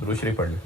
दुरूद शरीफ पढ़ लो।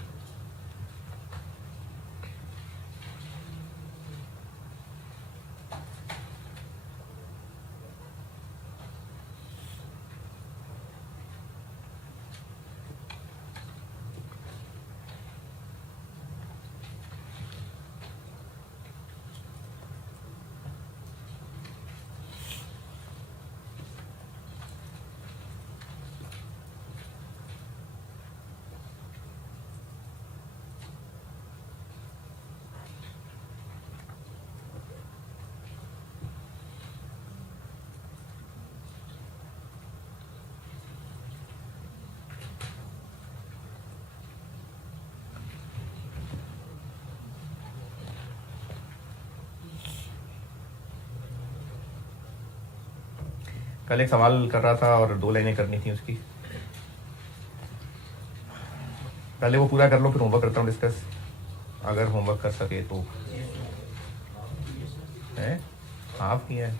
कल एक सवाल कर रहा था और 2 लाइनें करनी थी उसकी। पहले वो पूरा कर लो, फिर होमवर्क करता हूँ डिस्कस, अगर होमवर्क कर सके तो। है हाफ किया है,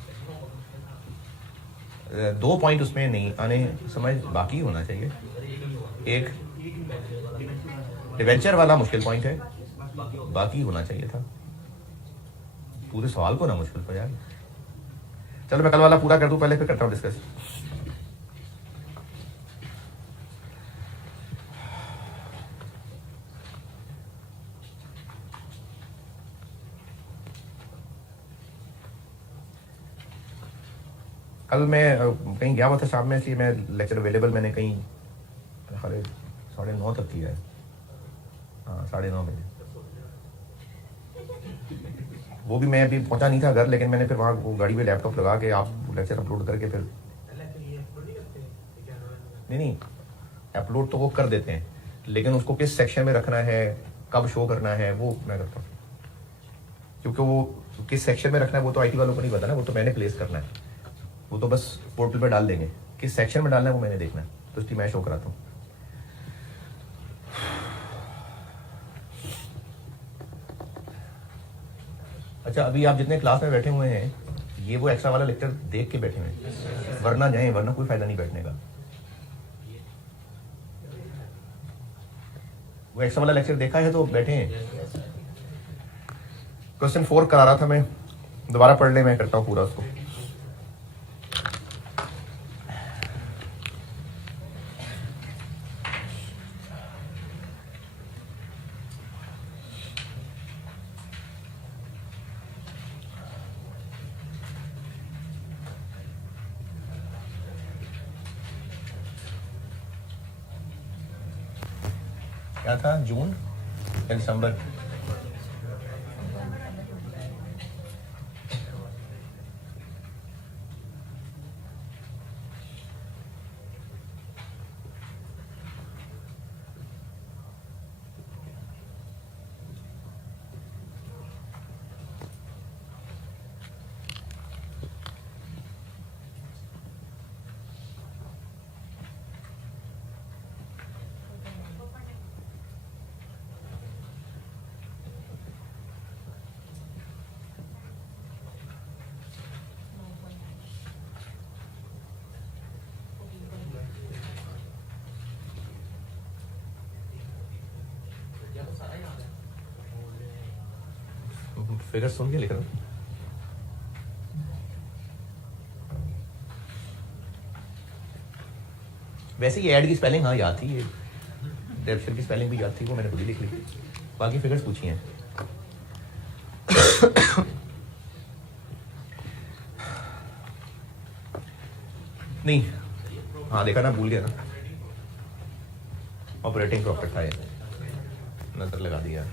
2 पॉइंट उसमें नहीं आने समझ बाकी होना चाहिए। एक एडवेंचर वाला मुश्किल पॉइंट है, बाकी होना चाहिए था। पूरे सवाल को ना मुश्किल हो यार। चलो मैं कल वाला पूरा कर दूं पहले, फिर करता हूँ डिस्कस। कल मैं कहीं गया हुआ था शाम में, इसलिए मैं लेक्चर अवेलेबल मैंने कहीं 9:30 तक किया है। हाँ 9:30 बजे। वो भी मैं अभी पहुंचा नहीं था घर, लेकिन मैंने फिर वहाँ वो गाड़ी में लैपटॉप लगा के आप लेक्चर अपलोड करके फिर नहीं अपलोड तो वो कर देते हैं, लेकिन उसको किस सेक्शन में रखना है, कब शो करना है, वो मैं करता हूँ। क्योंकि वो किस सेक्शन में रखना है वो तो आईटी वालों को नहीं पता ना, वो तो मैंने प्लेस करना है। वो तो बस पोर्टल पे डाल देंगे, किस सेक्शन में डालना है वो मैंने देखना है, तो इसलिए मैं शो कराता हूँ। अच्छा अभी आप जितने क्लास में बैठे हुए हैं, ये वो एक्स्ट्रा वाला लेक्चर देख के बैठे हुए हैं, वरना जाएं, वरना कोई फायदा नहीं बैठने का। वो एक्स्ट्रा वाला लेक्चर देखा है तो बैठे हैं। क्वेश्चन 4 करा रहा था मैं, दोबारा पढ़ ले, मैं करता हूँ पूरा उसको। क्या था, जून या दिसंबर? फिगर सुन के लिख रहा हूँ। वैसे ये ऐड की स्पेलिंग हाँ याद थी, ये डेप्शन की स्पेलिंग भी याद थी, वो मैंने खुद ही लिख ली। बाकी फिगर्स पूछी हैं। नहीं हाँ देखा ना, भूल गया ना, ऑपरेटिंग प्रॉफिट था ये, नजर लगा दिया।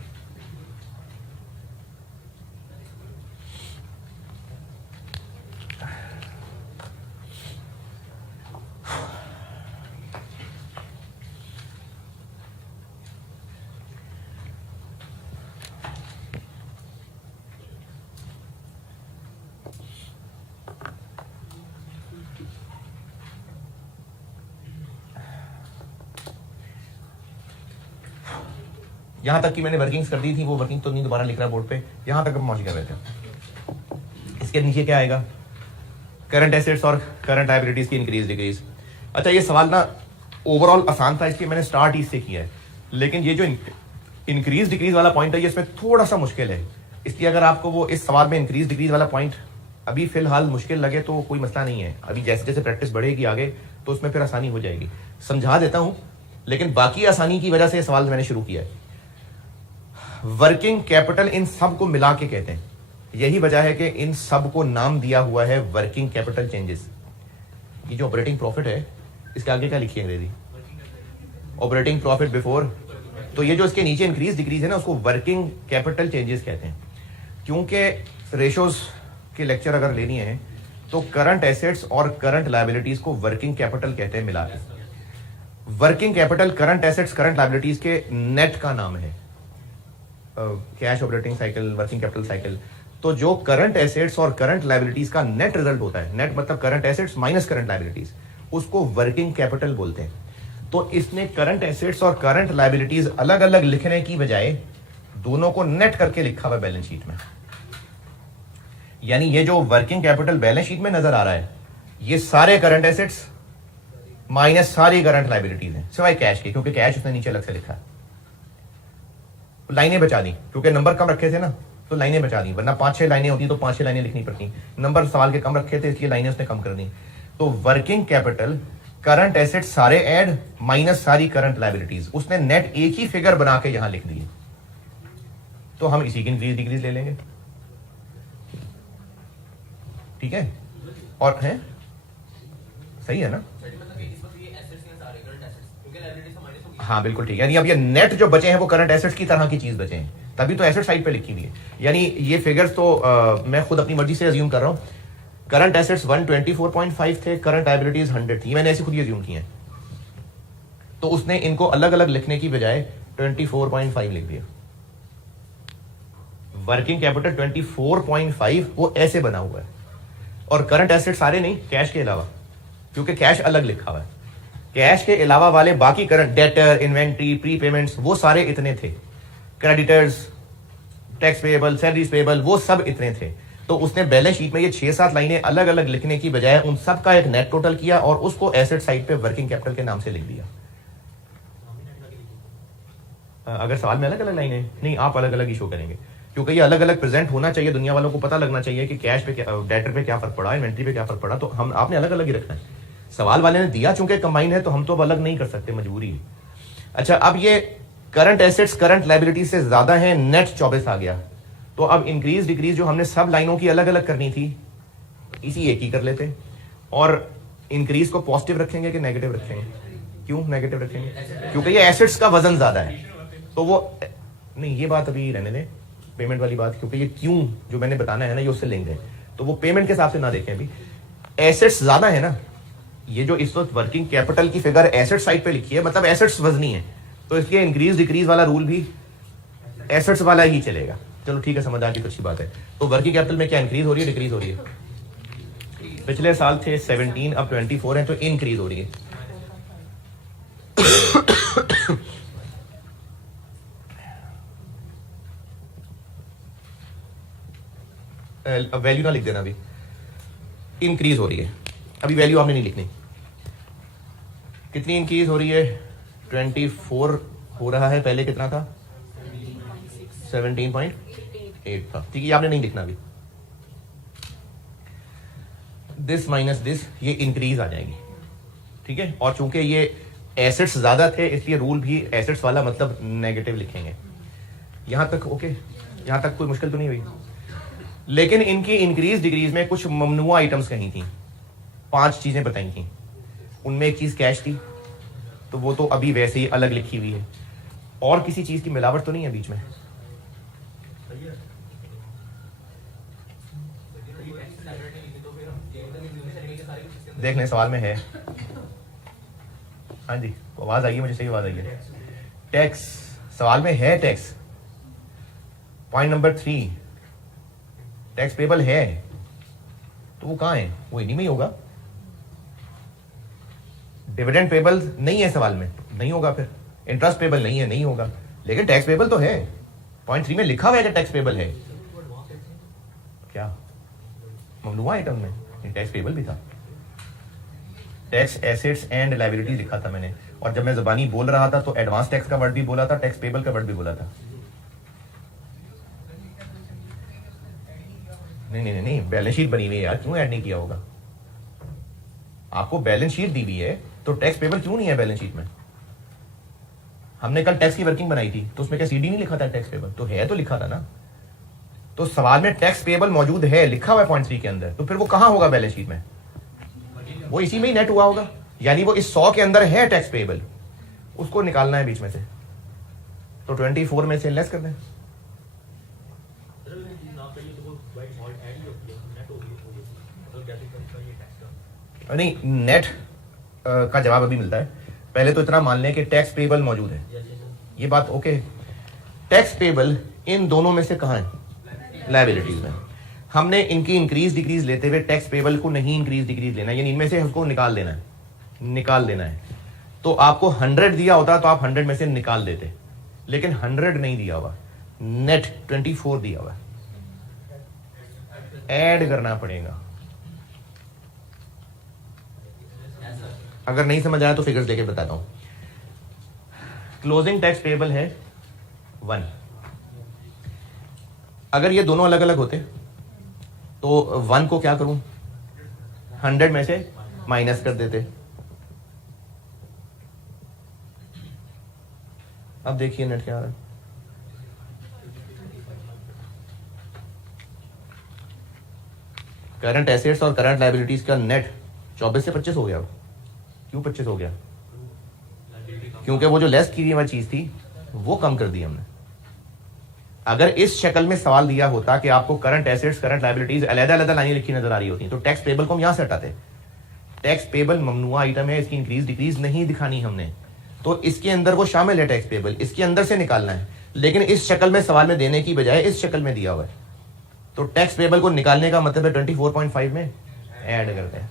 यहाँ तक कि मैंने वर्किंग्स कर दी थी, वो वर्किंग तो नहीं दोबारा लिख रहा बोर्ड पे, यहाँ तक हम पहुँच कर रहे थे। इसके नीचे क्या आएगा, करंट एसेट्स और करंट लायबिलिटीज की इंक्रीज डिक्रीज। अच्छा ये सवाल ना ओवरऑल आसान था, इसलिए मैंने स्टार्ट ही इससे किया है। लेकिन ये जो इंक्रीज डिक्रीज वाला पॉइंट है ये इसमें थोड़ा सा मुश्किल है, इसलिए अगर आपको वो इस सवाल में इंक्रीज डिक्रीज वाला पॉइंट अभी फिलहाल मुश्किल लगे तो कोई मसला नहीं है, अभी जैसे जैसे प्रैक्टिस बढ़ेगी आगे तो उसमें फिर आसानी हो जाएगी। समझा देता हूं, लेकिन बाकी आसानी की वजह से सवाल मैंने शुरू किया है। वर्किंग कैपिटल इन सब को मिला के कहते हैं, यही वजह है कि इन सब को नाम दिया हुआ है वर्किंग कैपिटल चेंजेस। ये जो ऑपरेटिंग प्रॉफिट है इसके आगे क्या लिखिए अंग्रेजी, ऑपरेटिंग प्रॉफिट बिफोर, तो ये जो इसके नीचे इंक्रीज डिक्रीज है ना उसको वर्किंग कैपिटल चेंजेस कहते हैं। क्योंकि रेशोज के लेक्चर अगर लेनी है तो करंट एसेट्स और करंट लायबिलिटीज को वर्किंग कैपिटल कहते हैं मिला के। Working capital current assets current liabilities के नेट का नाम है, cash operating cycle working capital cycle. तो जो करंट एसेट्स और करंट लायबिलिटीज का नेट रिजल्ट होता है, नेट मतलब current assets minus current liabilities, उसको वर्किंग कैपिटल बोलते हैं। तो इसने करंट एसेट्स और करंट लायबिलिटीज अलग अलग लिखने की बजाय दोनों को नेट करके लिखा हुआ बैलेंस शीट में। यानी ये जो वर्किंग कैपिटल बैलेंस शीट में नजर आ रहा है ये सारे करंट एसेट्स माइनस सारी करंट लायबिलिटीज हैं सिवाय कैश के, क्योंकि कैश उसने नीचे अलग से लिखा है। लाइनें बचा दी क्योंकि नंबर कम रखे थे ना, तो लाइनें बचा दी, वरना 5-6 लाइनें होती तो 5-6 लाइनें लिखनी पड़ती। नंबर सवाल के कम रखे थे इसलिए लाइनें उसने कम कर दी। तो वर्किंग कैपिटल करंट एसेट सारे ऐड माइनस सारी करंट लायबिलिटीज, उसने नेट एक ही फिगर बना के यहां लिख दिए। तो हम इसी की इंक्रीज डिक्रीज ले लेंगे, ठीक है? और है सही है ना? हाँ बिल्कुल ठीक है। यानी अब ये नेट जो बचे हैं वो करंट एसेट्स की तरह की चीज बचे हैं, तभी तो एसेट साइड पे लिखी हुई है। यानी ये फिगर्स तो मैं खुद अपनी मर्जी से अज्यूम कर रहा हूं। करंट एसेट्स 124.5 थे, करंट लायबिलिटीज 100 थी, मैंने ऐसे खुद ही अज्यूम किए हैं। तो उसने इनको अलग अलग लिखने की बजाय 24.5 लिख दिया। वर्किंग कैपिटल 24.5 वो ऐसे बना हुआ है, और करंट एसेट सारे नहीं, कैश के अलावा, क्योंकि कैश अलग लिखा हुआ है। कैश के अलावा वाले बाकी current, debtor, inventory, pre payments, वो सारे इतने थे। Creditors, tax payable, salaries payable, वो सब इतने थे। तो उसने बैलेंस शीट में ये 6-7 लाइनें अलग अलग लिखने की बजाय उन सब का एक नेट टोटल किया और उसको एसेट साइड पे वर्किंग कैपिटल के नाम से लिख दिया। अगर सवाल में अलग अलग लाइनें नहीं, आप अलग अलग ही शो करेंगे, क्योंकि ये अलग अलग प्रेजेंट होना चाहिए, दुनिया वालों को पता लगना चाहिए कि कैश पे क्या, डेटर पे क्या फर्क पड़ा, इन्वेंट्री पे क्या फर्क पड़ा। तो हम आपने अलग अलग ही रखना है। सवाल वाले ने दिया चूंकि कंबाइन है तो हम तो अब अलग नहीं कर सकते, मजबूरी है। अच्छा, अब ये करंट एसेट्स करंट लायबिलिटी से ज्यादा है, नेट 24 आ गया। तो अब इंक्रीज डिक्रीज जो हमने सब लाइनों की अलग अलग करनी थी, इसी एक ही कर लेते। और इंक्रीज को पॉजिटिव रखेंगे कि नेगेटिव रखेंगे? क्यों नेगेटिव रखेंगे? क्योंकि ये एसेट्स का वजन ज्यादा है। तो वो नहीं, ये बात अभी रहने दें, पेमेंट वाली बात, क्योंकि ये क्यों जो मैंने बताना है ना ये उससे लिंक है, तो वो पेमेंट के हिसाब से ना देखें। अभी एसेट्स ज्यादा है ना, ये जो इस वक्त वर्किंग कैपिटल की फिगर एसेट साइड पे लिखी है, मतलब एसेट्स वजनी है, तो इसलिए इंक्रीज डिक्रीज वाला रूल भी एसेट्स वाला ही चलेगा। चलो ठीक है, समझ आ गई, तो अच्छी बात है। तो वर्किंग कैपिटल में क्या इंक्रीज हो रही है, डिक्रीज हो रही है? पिछले साल थे 17, अब 24 है, तो इंक्रीज हो रही है। वैल्यू ना लिख देना, अभी इंक्रीज हो रही है, अभी वैल्यू आपने नहीं लिखनी। कितनी इंक्रीज हो रही है? 24 हो रहा है, पहले कितना था? 17.8 था, ठीक है, आपने नहीं लिखना अभी। दिस माइनस दिस, ये इंक्रीज आ जाएगी, ठीक है। और चूंकि ये एसेट्स ज्यादा थे इसलिए रूल भी एसेट्स वाला, मतलब नेगेटिव लिखेंगे। यहां तक ओके? यहां तक कोई मुश्किल तो नहीं हुई? लेकिन इनकी इंक्रीज डिक्रीज में कुछ ममनुआ आइटम्स कहीं थी, 5 चीजें बताई थी। उनमें एक चीज कैश थी, तो वो तो अभी वैसे ही अलग लिखी हुई है। और किसी चीज की मिलावट तो नहीं है बीच में? देख लें, सवाल में है। हाँ जी, आवाज आई है, मुझे सही आवाज आई है। टैक्स सवाल में है, tax point number 3, tax payable है, तो वो कहां है? वो इन्हीं में ही होगा। डिविडेंड पेबल नहीं है सवाल में, नहीं होगा। फिर इंटरेस्ट पेबल नहीं है, नहीं होगा। लेकिन टैक्स पेबल तो है, पॉइंट 3 में लिखा हुआ है कि टैक्स पेबल है। क्या ममनुआ आइटम में टैक्स पेबल भी था? टैक्स एसेट्स एंड लायबिलिटी लिखा था मैंने, और जब मैं ज़बानी बोल रहा था तो एडवांस टैक्स का वर्ड भी बोला था, टैक्स पेबल का वर्ड भी बोला था। नहीं, बैलेंस शीट बनी हुई है यार, क्यों ऐड नहीं किया होगा? आपको बैलेंस शीट दी हुई है तो टैक्स पेबल क्यों नहीं है बैलेंस शीट में? हमने कल टैक्स की वर्किंग बनाई थी तो उसमें क्या सीडी नहीं लिखा था टैक्स पेबल? तो है, तो लिखा था ना। तो सवाल में टैक्स पेबल मौजूद है, लिखा हुआ है पॉइंट 3 के अंदर, तो फिर वो कहां होगा बैलेंस शीट में? वो इसी में ही नेट हुआ होगा, यानी वो इस 100 के अंदर है टैक्स पेबल, उसको निकालना है बीच में से, तो 24 में से लेस कर दें। नहीं, नेट का जवाब अभी मिलता है, पहले तो इतना मान लें कि टैक्स पेबल मौजूद है, ये बात ओके। टैक्स पेबल इन दोनों में से कहां है? लायबिलिटीज में। हमने इनकी इंक्रीज डिक्रीज लेते हुए टैक्स पेबल को नहीं इंक्रीज डिक्रीज लेना है, यानी इनमें से हमको निकाल देना है। तो आपको 100 दिया होता तो आप 100 में से निकाल देते, लेकिन 100 नहीं दिया हुआ, नेट 24 दिया हुआ, ऐड करना पड़ेगा। अगर नहीं समझ आया तो फिगर्स देके बताता हूं। क्लोजिंग टैक्स पेबल है 1। अगर ये दोनों अलग अलग होते तो 1 को क्या करूं, 100 में से माइनस कर देते। अब देखिए नेट क्या आ रहा है। करंट एसेट्स और करंट लायबिलिटीज का नेट 24 से 25 हो गया। क्यों 25 हो गया? क्योंकि वो जो लेस की हुई चीज थी वो कम कर दी हमने। अगर इस शक्ल में सवाल दिया होता कि आपको करंट एसेट्स करंट लायबिलिटीज अलग-अलग लाइनें लिखी नजर आ रही होती तो टैक्स पेबल को हम यहां से हटाते। टैक्स पेबल ममनुआ आइटम है, इसकी इंक्रीज डिक्रीज नहीं दिखानी हमने, तो इसके अंदर वो शामिल है टैक्स पेबल, इसके अंदर से निकालना है, लेकिन इस शक्ल में सवाल में देने की बजाय इस शक्ल में दिया हुआ है, तो टैक्स पेबल को निकालने का मतलब है 24.5 में ऐड करते हैं।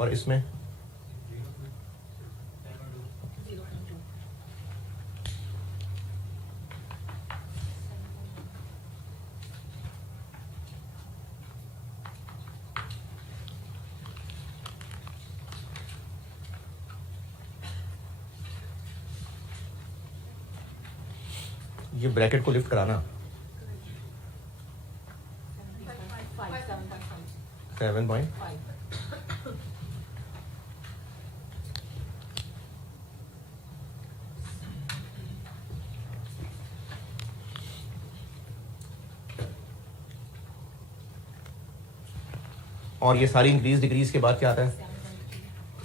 और इसमें ये ब्रैकेट को लिफ्ट कराना 7.5। और ये सारी इंक्रीज डिक्रीज के बाद क्या आता है,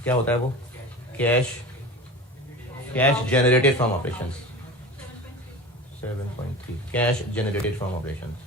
क्या होता है वो? Cash generated from operations 7.3 cash generated from operations.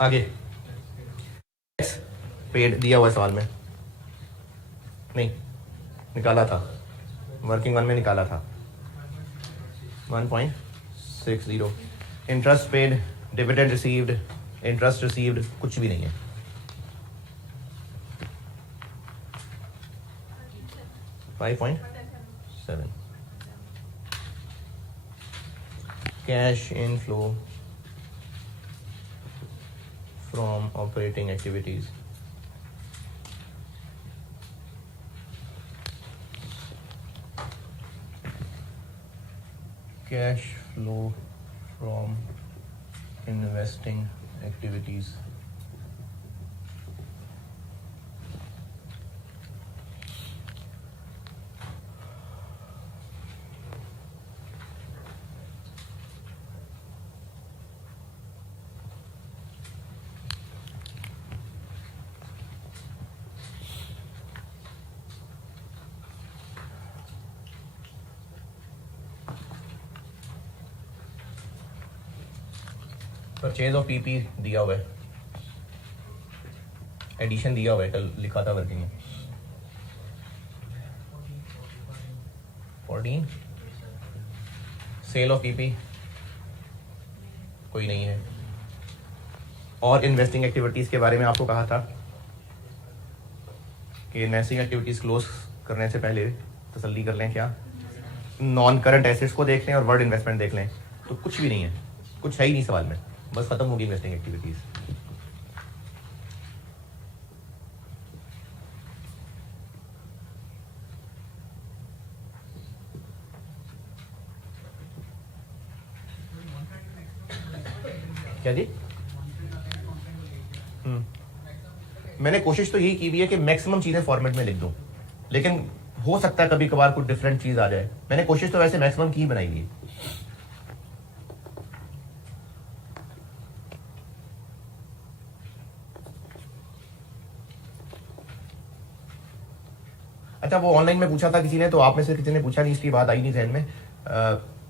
आगे पेड दिया हुआ सवाल में नहीं निकाला था, वर्किंग 1 में निकाला था 1.60। Interest paid, dividend received, interest received कुछ भी नहीं है। $5.7 cash inflow from operating activities, cash flow from investing activities, purchase of PP दिया हुआ है, एडिशन दिया हुआ है, कल लिखा था वर्किंग में 14। सेल ऑफ पीपी कोई नहीं है। और इन्वेस्टिंग एक्टिविटीज के बारे में आपको कहा था कि इन्वेस्टिंग एक्टिविटीज क्लोज करने से पहले तसल्ली कर लें, क्या नॉन करंट एसेट्स को देख लें और वर्ड इन्वेस्टमेंट देख लें, तो कुछ भी नहीं है, कुछ है ही नहीं सवाल में, बस खत्म होगी इन्वेस्टिंग एक्टिविटीज। क्या जी? मैंने कोशिश तो यही की हुई है कि मैक्सिमम चीजें फॉर्मेट में लिख दूं, लेकिन हो सकता है कभी कभार कुछ डिफरेंट चीज आ जाए। मैंने कोशिश तो वैसे मैक्सिमम की ही बनाई हुई है। अच्छा, वो ऑनलाइन में पूछा था किसी ने, तो आप में से किसी ने पूछा नहीं, इसकी बात आई नहीं जहन में।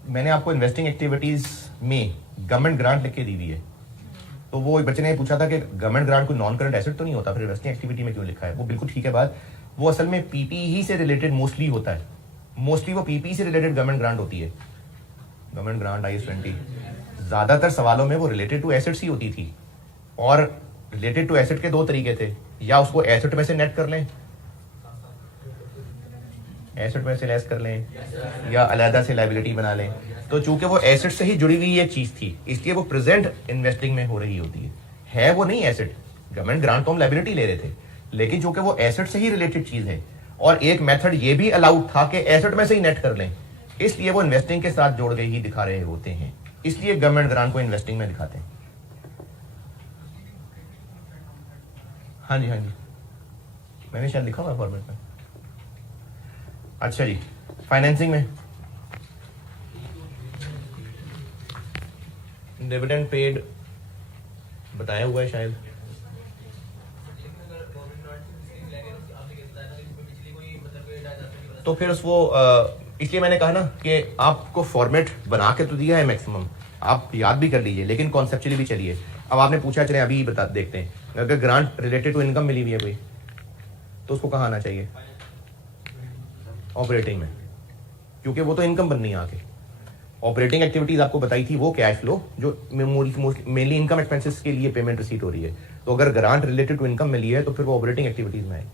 मैंने आपको इन्वेस्टिंग एक्टिविटीज में गवर्नमेंट ग्रांट लिख के दी हुई है, तो वो बच्चे ने पूछा था कि गवर्नमेंट ग्रांट कोई नॉन करंट एसेट तो नहीं होता, फिर इन्वेस्टिंग एक्टिविटी में क्यों लिखा है? वो बिल्कुल ठीक है बात, वो असल में पीपी ही से रिलेटेड मोस्टली होता है, मोस्टली वो पीपी से रिलेटेड गवर्नमेंट ग्रांट होती है। गवर्नमेंट ग्रांट IAS 20 ज्यादातर सवालों में वो रिलेटेड टू एसेट्स ही होती थी, और रिलेटेड टू एसेट के दो तरीके थे, या उसको एसेट में से नेट कर लें, एसेट में से लेस कर लें, या अलहदा से लायबिलिटी बना लें। तो चूंकि वो एसेट से ही जुड़ी हुई एक चीज थी, इसलिए वो प्रेजेंट इन्वेस्टिंग में हो रही होती है वो नहीं एसेट। गवर्नमेंट ग्रांट तो हम लायबिलिटी ले रहे थे, लेकिन चूंकि वो एसेट से ही रिलेटेड चीज है, और एक मेथड ये भी अलाउड था कि एसेट में से ही नेट कर लें, इसलिए वो इन्वेस्टिंग के साथ जोड़ के ही दिखा रहे होते हैं, इसलिए गवर्नमेंट ग्रांट को इन्वेस्टिंग में दिखाते हैं। हाँ जी, हाँ जी, मैंने शायद लिखा हुआ फॉर्मेट में। अच्छा जी, फाइनेंसिंग में डिविडेंड पेड बताया हुआ है शायद। तो फिर इसलिए मैंने कहा ना कि आपको फॉर्मेट बना के तो दिया है मैक्सिमम, आप याद भी कर लीजिए, लेकिन कॉन्सेप्चुअली भी चलिए। अब आपने पूछा, चले अभी बता देखते हैं, अगर ग्रांट रिलेटेड टू इनकम मिली हुई है कोई, तो उसको कहाँ आना चाहिए? ऑपरेटिंग में, क्योंकि वो तो इनकम बननी है आके। ऑपरेटिंग एक्टिविटीज आपको बताई थी वो कैश फ्लो, जो मेनली इनकम एक्सपेंसेस के लिए पेमेंट रिसीट हो रही है, तो अगर ग्रांट रिलेटेड टू इनकम मिली है तो फिर वो ऑपरेटिंग एक्टिविटीज में है,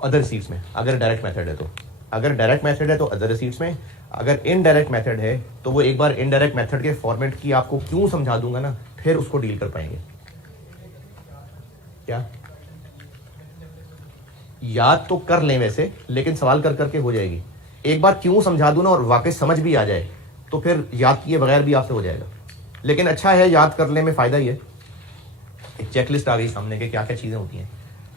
अदर रिसीट्स में, अगर डायरेक्ट मेथड है तो। अगर डायरेक्ट मेथड है तो अदर रिसीट्स में, अगर इनडायरेक्ट मेथड है तो वो एक बार इनडायरेक्ट मेथड के फॉर्मेट की आपको क्यों समझा दूंगा ना, फिर उसको डील कर पाएंगे। क्या याद तो कर लें वैसे, लेकिन सवाल कर करके हो जाएगी। एक बार क्यों समझा दूं ना और वाकई समझ भी आ जाए, तो फिर याद किए बगैर भी आपसे हो जाएगा। लेकिन अच्छा है, याद करने में फायदा ही है। एक चेकलिस्ट आ गई सामने के क्या क्या चीजें होती हैं,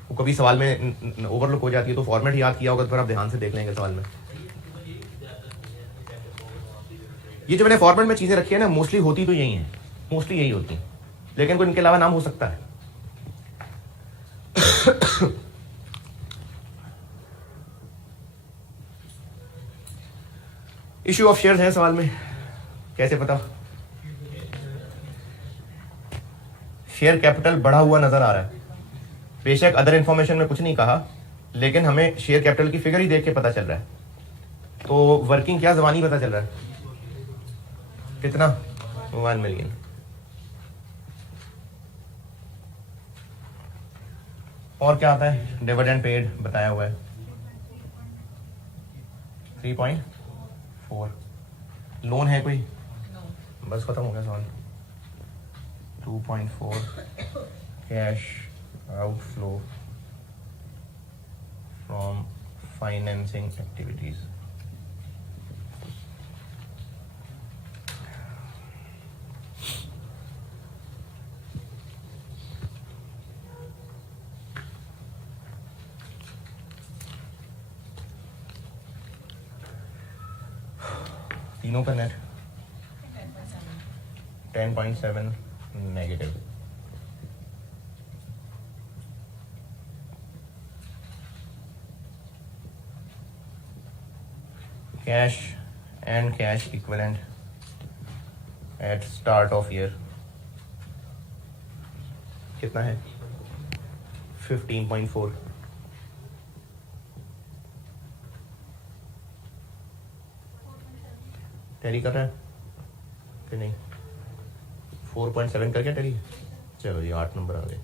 वो कभी सवाल में ओवरलुक हो जाती है, तो फॉर्मेट याद किया होगा तो फिर आप ध्यान से देख लेंगे सवाल में। ये जो मैंने फॉर्मेट में चीजें रखी है ना, मोस्टली होती तो यही है, मोस्टली यही होती है, लेकिन कोई इनके अलावा नाम हो सकता है। इश्यू ऑफ शेयर्स है सवाल में, कैसे पता? शेयर कैपिटल बढ़ा हुआ नजर आ रहा है, बेशक अदर इंफॉर्मेशन में कुछ नहीं कहा, लेकिन हमें शेयर कैपिटल की फिगर ही देख के पता चल रहा है। तो वर्किंग क्या जबानी पता चल रहा है, कितना? 1 मिलियन। और क्या आता है? डिविडेंड पेड बताया हुआ है 3.4। लोन है कोई? बस खत्म हो गया सवाल। 2.4 cash outflow from financing activities. तीनों का net 10.7 negative. Cash and cash equivalent at start of year कितना है 15.4। टैली कर रहा है कि नहीं? 4.7 कर क्या टैली? चलो जी 8 नंबर आ गए।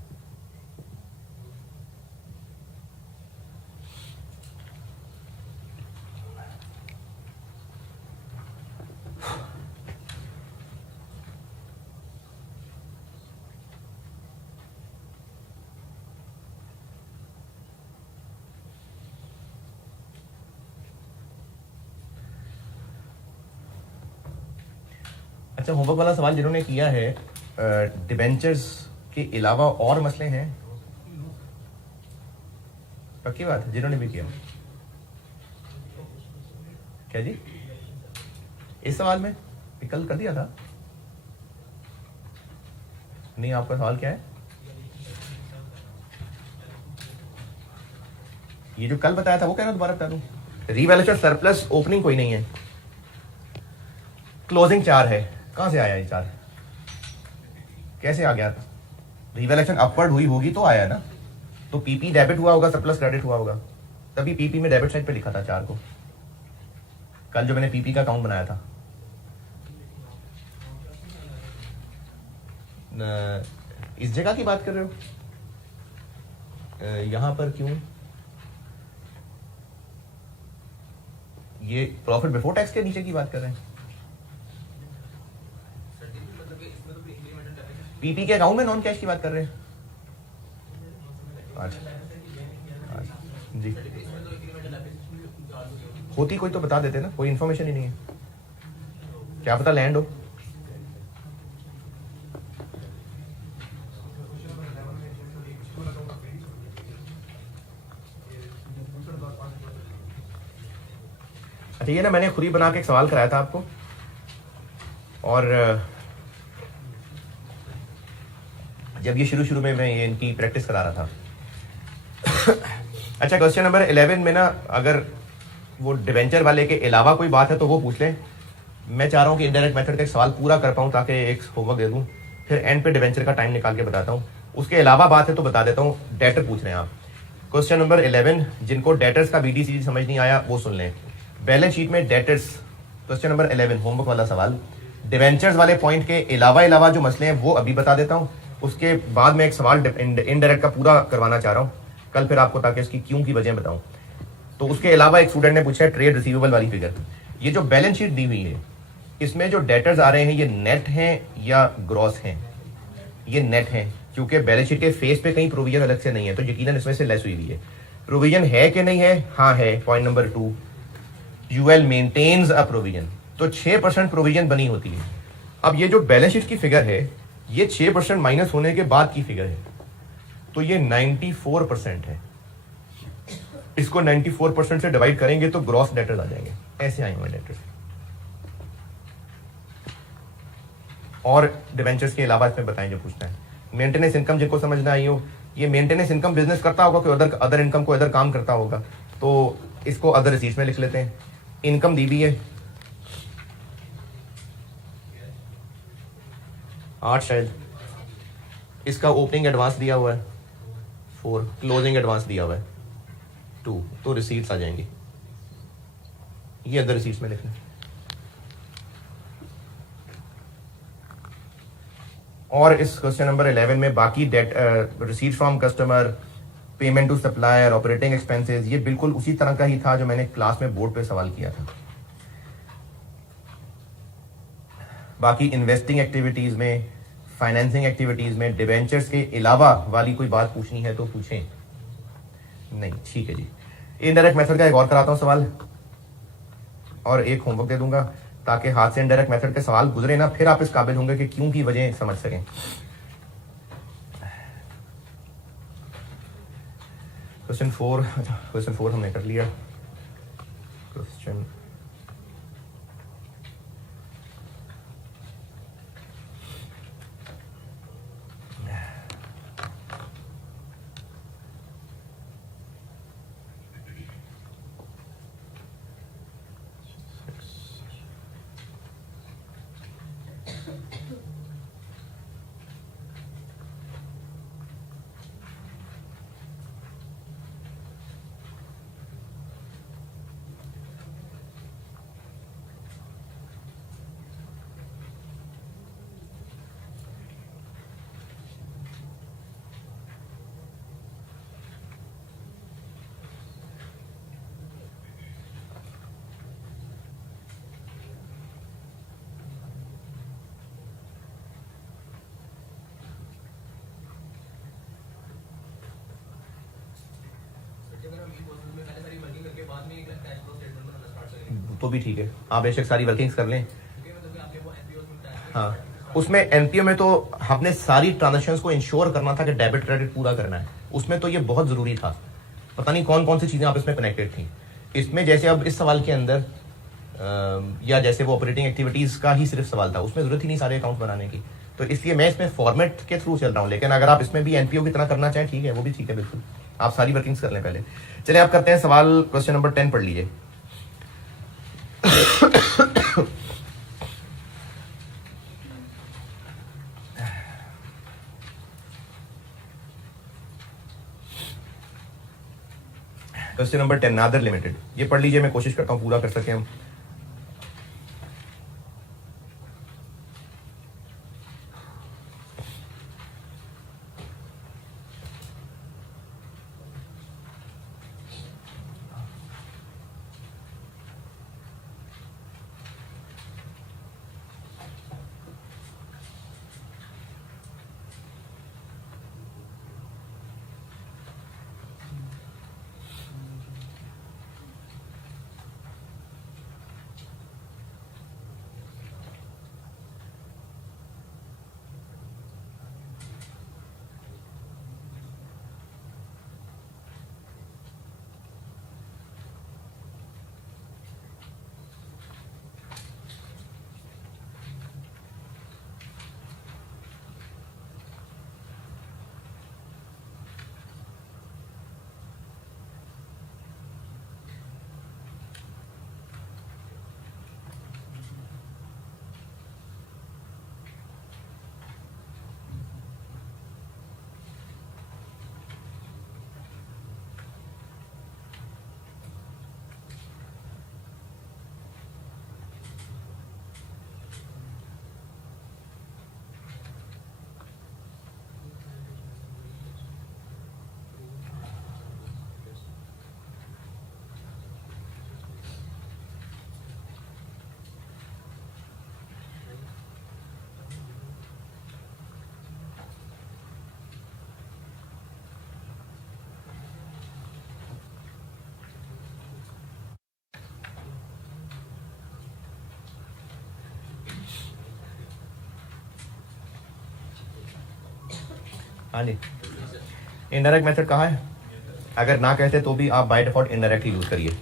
अच्छा, होमवर्क वाला सवाल जिन्होंने किया है, डिबेंचर्स के अलावा और मसले हैं? पक्की बात है, जिन्होंने भी किया? क्या जी इस सवाल में कल कर दिया था? नहीं, आपका सवाल क्या है? ये जो कल बताया था वो कह रहा दोबारा बता दूं। रीवैल्यूएशन सरप्लस ओपनिंग कोई नहीं है, क्लोजिंग 4 है। कहां से आया ये 4? कैसे आ गया? रिवैल्यूएशन अपवर्ड हुई होगी तो आया ना। तो पीपी डेबिट हुआ होगा, सरप्लस क्रेडिट हुआ होगा, तभी पीपी में डेबिट साइड पे लिखा था 4 को, कल जो मैंने पीपी का अकाउंट बनाया था। इस जगह की बात कर रहे हो? यहां पर क्यों? ये प्रॉफिट बिफोर टैक्स के नीचे की बात कर रहे हैं। पीपी के अकाउंट में नॉन कैश की बात कर रहे हैं। अच्छा जी, होती कोई तो बता देते ना, कोई इन्फॉर्मेशन ही नहीं है, क्या पता लैंड हो। अच्छा, ये ना मैंने खुद ही बना के एक सवाल कराया था आपको, और जब ये शुरू में मैं ये इनकी प्रैक्टिस करा रहा था। अच्छा, क्वेश्चन नंबर 11 में ना अगर वो डिवेंचर वाले के अलावा कोई बात है तो वो पूछ लें। मैं चाह रहा हूँ कि इनडायरेक्ट मेथड का एक सवाल पूरा कर पाऊँ ताकि एक होमवर्क दे दूँ, फिर एंड पे डिवेंचर का टाइम निकाल के बताता हूँ। उसके अलावा बात है तो बता देता हूँ। डेटर पूछ रहे हैं आप, क्वेश्चन नंबर 11। जिनको डेटर्स का BDC समझ नहीं आया वो सुन लें। बैलेंस शीट में डेटर्स, क्वेश्चन नंबर 11 होमवर्क वाला सवाल। डिवेंचर्स वाले पॉइंट के अलावा जो मसले हैं वो अभी बता देता हूँ। उसके बाद में एक सवाल इनडायरेक्ट का पूरा करवाना चाह रहा हूँ कल, फिर आपको ताकि इसकी क्यों की वजह बताऊं। तो उसके अलावा एक स्टूडेंट ने पूछा है ट्रेड रिसीवेबल वाली फिगर। ये जो बैलेंस शीट दी हुई है इसमें जो डेटर्स आ रहे हैं ये नेट हैं या ग्रॉस हैं? ये नेट हैं, क्योंकि बैलेंस शीट के फेस पे कहीं प्रोविजन अलग से नहीं है, तो यकीनन इसमें से लेस हुई हुई है। प्रोविजन है कि नहीं है? हाँ है। Point number 2, UL maintains a provision, तो 6% प्रोविजन बनी होती है। अब ये जो बैलेंस शीट की फिगर है ये 6% माइनस होने के बाद की फिगर है, तो ये 94% है। इसको 94% से डिवाइड करेंगे तो ग्रॉस डेटर्स आ जाएंगे, ऐसे आएंगे डेटर्स। और डिवेंचर्स के अलावा इसमें बताएं जो पूछना है। मेंटेनेंस इनकम जिनको समझना आई हो, ये मेंटेनेंस इनकम बिजनेस करता होगा कि अदर इनकम को अदर काम करता होगा, तो इसको अदर रिसीट्स में लिख लेते हैं। इनकम दी हुई है 8 शायद, इसका ओपनिंग एडवांस दिया हुआ है 4, क्लोजिंग एडवांस दिया हुआ है 2, तो रिसीट्स आ जाएंगी। ये अदर रिसीट्स में लिखना। और इस क्वेश्चन नंबर 11 में बाकी date, receipt from customer, payment to supplier, operating expenses, ये बिल्कुल उसी तरह का ही था जो मैंने क्लास में बोर्ड पे सवाल किया था। बाकी इन्वेस्टिंग एक्टिविटीज में, फाइनेंसिंग एक्टिविटीज में डिवेंचर्स के अलावा वाली कोई बात पूछनी है तो पूछें। नहीं, ठीक है जी। इनडायरेक्ट मेथड का एक और कराता हूं सवाल, और एक होमवर्क दे दूंगा ताकि हाथ से इनडायरेक्ट मेथड के सवाल गुजरे ना, फिर आप इस काबिल होंगे कि क्यों की वजह समझ सकें। क्वेश्चन 4 हमने कर लिया। क्वेश्चन तो भी ठीक है, आप बेशक सारी वर्किंग्स कर लें। हाँ, उसमें एनपीओ में तो हमने सारी ट्रांजेक्शन्स को इंश्योर करना था कि डेबिट क्रेडिट पूरा करना है, उसमें तो ये बहुत ज़रूरी था। पता नहीं कौन कौन सी चीज़ें आप इसमें कनेक्टेड थी। इसमें जैसे अब इस सवाल के अंदर या जैसे वो ऑपरेटिंग एक्टिविटीज़ का ही सिर्फ सवाल था, उसमें ज़रूरत ही नहीं सारे अकाउंट बनाने की, तो इसलिए मैं इसमें फॉर्मेट के थ्रू चल रहा हूँ। लेकिन अगर आप इसमें भी एनपीओ की तरह करना चाहें, ठीक है, वो भी ठीक है, बिल्कुल आप सारी वर्किंग्स कर लें पहले। चलिए आप करते हैं सवाल, क्वेश्चन नंबर 10 पढ़ लीजिए। क्वेश्चन नंबर 10, नादर लिमिटेड, ये पढ़ लीजिए, मैं कोशिश करता हूँ पूरा कर सकें हम। हाँ जी, इनडायरेक्ट मेथड कहाँ है? अगर ना कहते तो भी आप by default indirect he use करिए।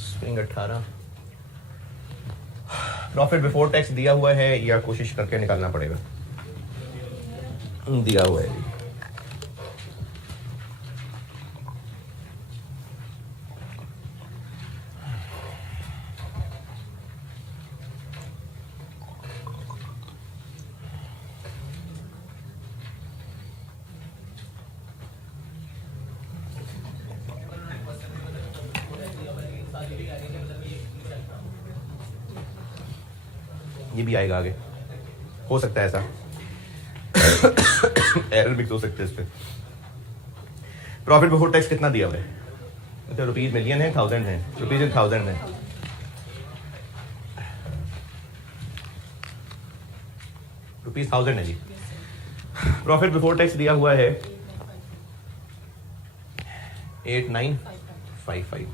स्प्रिंग 18 प्रॉफिट बिफोर टैक्स दिया हुआ है या कोशिश करके निकालना पड़ेगा? दिया हुआ है। ये भी आएगा आगे, हो सकता है ऐसा एरर मिक्स हो सकते हैं इस पे। प्रॉफिट बिफोर टैक्स कितना दिया हुआ है? तो रुपीज मिलियन है, थाउजेंड है, रुपीज इन थाउजेंड है। रुपीज थाउजेंड है जी। प्रॉफिट बिफोर टैक्स दिया हुआ है 8955।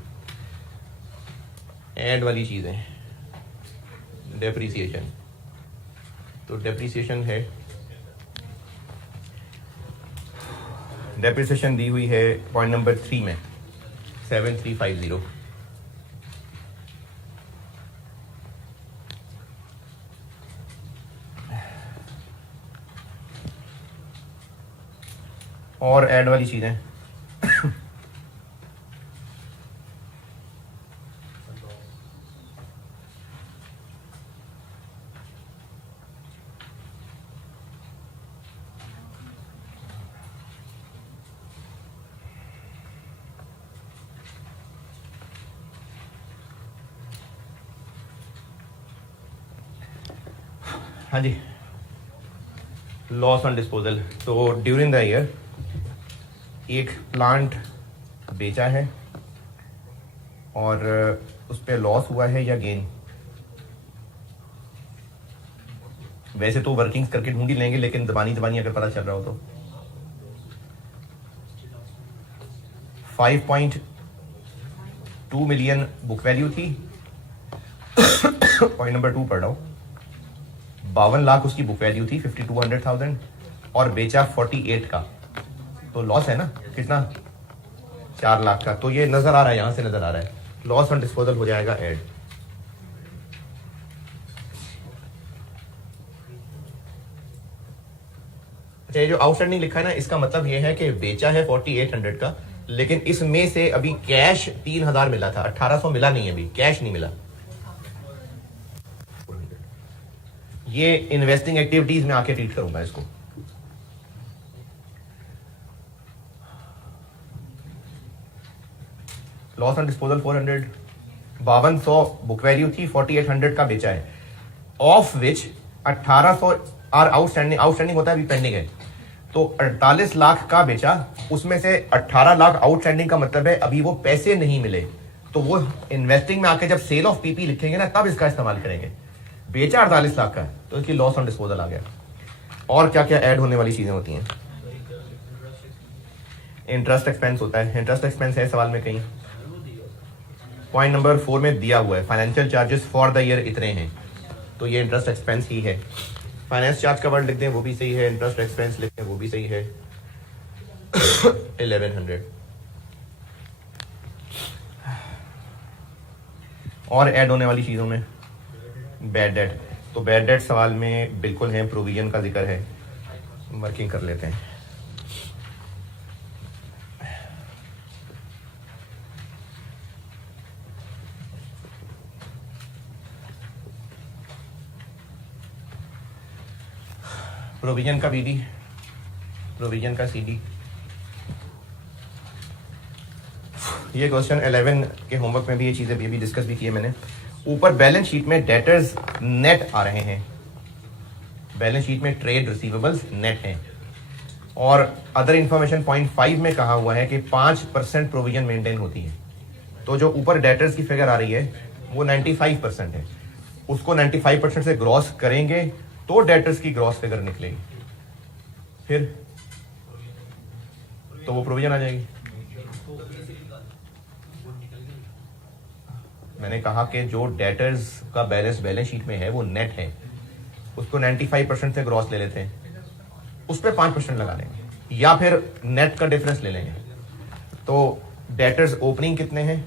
एड वाली चीजें, डेप्रिसिएशन, तो डेप्रिसिएशन है, डेप्रिसिएशन दी हुई है पॉइंट नंबर 3 में 7350। और ऐड वाली चीजें हाँ जी, लॉस ऑन डिस्पोजल। तो ड्यूरिंग द ईयर एक प्लांट बेचा है और उस पर लॉस हुआ है या गेन। वैसे तो वर्किंग्स करके ढूंढ ही लेंगे, लेकिन दबानी दबानी अगर पता चल रहा हो तो 5.2 मिलियन बुक वैल्यू थी। पॉइंट नंबर 2 पढ़ रहा हूँ। 52 लाख उसकी बुक वैल्यू थी, 52,100,000, और बेचा 48 का, तो लॉस है ना कितना, 4 लाख का। तो ये नजर आ रहा है, यहां से नजर आ रहा है, लॉस ऑन डिस्पोजल हो जाएगा ऐड। अच्छा, ये जो आउटस्टैंडिंग लिखा है ना, इसका मतलब ये है कि बेचा है 4800 का, लेकिन इसमें से अभी कैश 3000 मिला था, 1800 मिला नहीं है, अभी कैश नहीं मिला। ये इन्वेस्टिंग एक्टिविटीज में आके ट्रीट करूंगा इसको। Loss on disposal 400, 5200 book value थी, 4800 का बेचा है, of which 1800 are outstanding. Outstanding होता है अभी पेंडिंग है, तो 48 लाख का बेचा, उसमें से 18 लाख आउटस्टैंडिंग का मतलब है अभी वो पैसे नहीं मिले। तो वो इन्वेस्टिंग में आके जब सेल ऑफ पीपी लिखेंगे ना, तब इसका इस्तेमाल करेंगे। बेचा 48 लाख का, तो इसकी लॉस ऑन डिस्पोजल आ गया। और क्या क्या ऐड होने वाली चीजें होती हैं? इंटरेस्ट एक्सपेंस होता है। इंटरेस्ट एक्सपेंस है सवाल में कहीं, पॉइंट नंबर 4 में दिया हुआ है, financial charges for the year इतने हैं, तो ये इंटरेस्ट एक्सपेंस ही है। फाइनेंस चार्ज का वर्ड लिख दें वो भी सही है, इंटरेस्ट एक्सपेंस लिख दें वो भी सही है। 1100। और ऐड होने वाली चीजों में बैड डेट, तो बैड डेट सवाल में बिल्कुल है, प्रोविजन का जिक्र है, वर्किंग कर लेते हैं। प्रोविजन का बीडी, प्रोविजन का सीडी। ये क्वेश्चन 11 के होमवर्क में भी ये चीजें भी डिस्कस भी की है मैंने। ऊपर बैलेंस शीट में डेटर्स नेट आ रहे हैं, बैलेंस शीट में ट्रेड रिसीवेबल्स नेट हैं, और अदर इंफॉर्मेशन पॉइंट 5 में कहा हुआ है कि 5% प्रोविजन मेंटेन होती है। तो जो ऊपर डेटर्स की फिगर आ रही है वो 95% है, उसको 95% से ग्रॉस करेंगे तो डेटर्स की ग्रॉस फिगर निकलेगी, फिर तो वो प्रोविजन आ जाएगी। मैंने कहा कि जो डेटर्स का बैलेंस बैलेंस शीट में है वो नेट है, उसको 95% से ग्रॉस ले लेते हैं, उस पर 5% लगा लेंगे, या फिर नेट का डिफरेंस ले लेंगे। तो डेटर्स ओपनिंग कितने हैं?